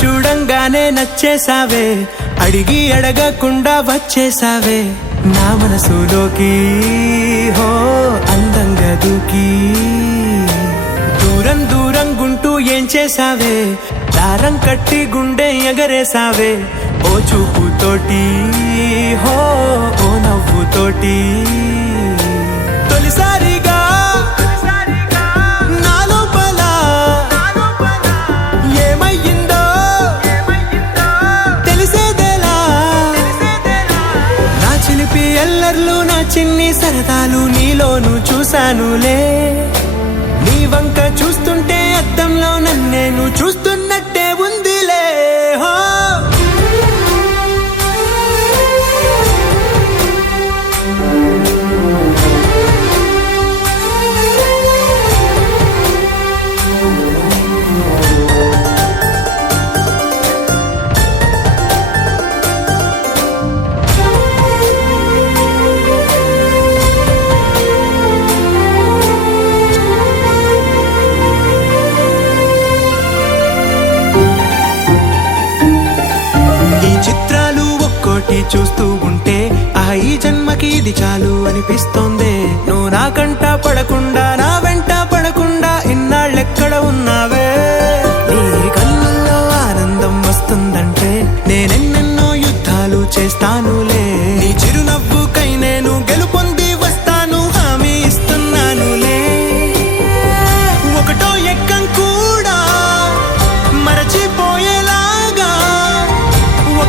చూడంగానే నచ్చేసావే, అడిగి అడగకుండా వచ్చేసావే నా మనసులోకి, హో అందంగా దూకి. దూరం దూరం గుంటూ ఏం చేసావే, దారం కట్టి గుండె ఎగరేసావే ఓ చూపుతోటి, హో ఓ నవ్వుతోటి. తొలిసారిగా నా లోపల ఏమయ్యిందో తెలిసేదేలా. నా చిలిపి ఎల్లర్లు, నా చిన్ని సరదాలు నీలోను చూశానులే. నీ వంక చూస్తుంటే అద్దంలో నన్నేను చూస్తున్నట్టే ఉందిలే. హో చూస్తూ ఉంటే ఈ జన్మకి ఇది చాలు అనిపిస్తోంది. నువ్వు నా కంట పడకుండా నా